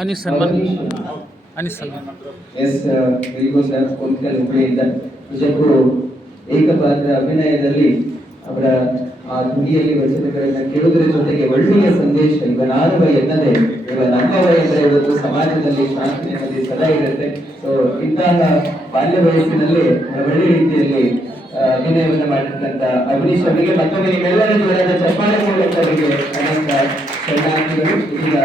Anees Salman. Ani Salman. S ಎಲ್ಗೂ sir ನಿಜಕ್ಕೂ ಏಕಪಾತ್ರ ಅಭಿನಯದಲ್ಲಿ ಅವರ ಆ ನುಡಿಯಲ್ಲಿ ವಚನಗಳನ್ನ ಕೇಳುವುದರ ಜೊತೆಗೆ ಒಳ್ಳೆಯ ಸಂದೇಶ ಇವನಾರುವ ಎನ್ನದೆ. ಇವ ನಮ್ಮವ ಎಂದರೆ ಇವತ್ತು ಸಮಾಜದಲ್ಲಿ ಶಾಂತಿ ನೆಮ್ಮದಿ ಸದಾ ಇರುತ್ತೆ. ಸೊ ಇಂತಹ ಬಾಲ್ಯ ವಯಸ್ಸಿನಲ್ಲಿ ಒಳ್ಳೆ ರೀತಿಯಲ್ಲಿ ವಿನಯವನ್ನು ಮಾಡಿರ್ತಕ್ಕಂಥ ಅಭಿನೀಶ್ ಅವರಿಗೆ ಮತ್ತೊಮ್ಮೆ ನಿಮ್ಮೆಲ್ಲರಿಗೂ ಚಪ್ಪಾಳೆ ಮೂಲಕ ಅವರಿಗೆ ಅನಂತ ಶರಣಾರ್ಥಿಗಳು ಇದೀಗ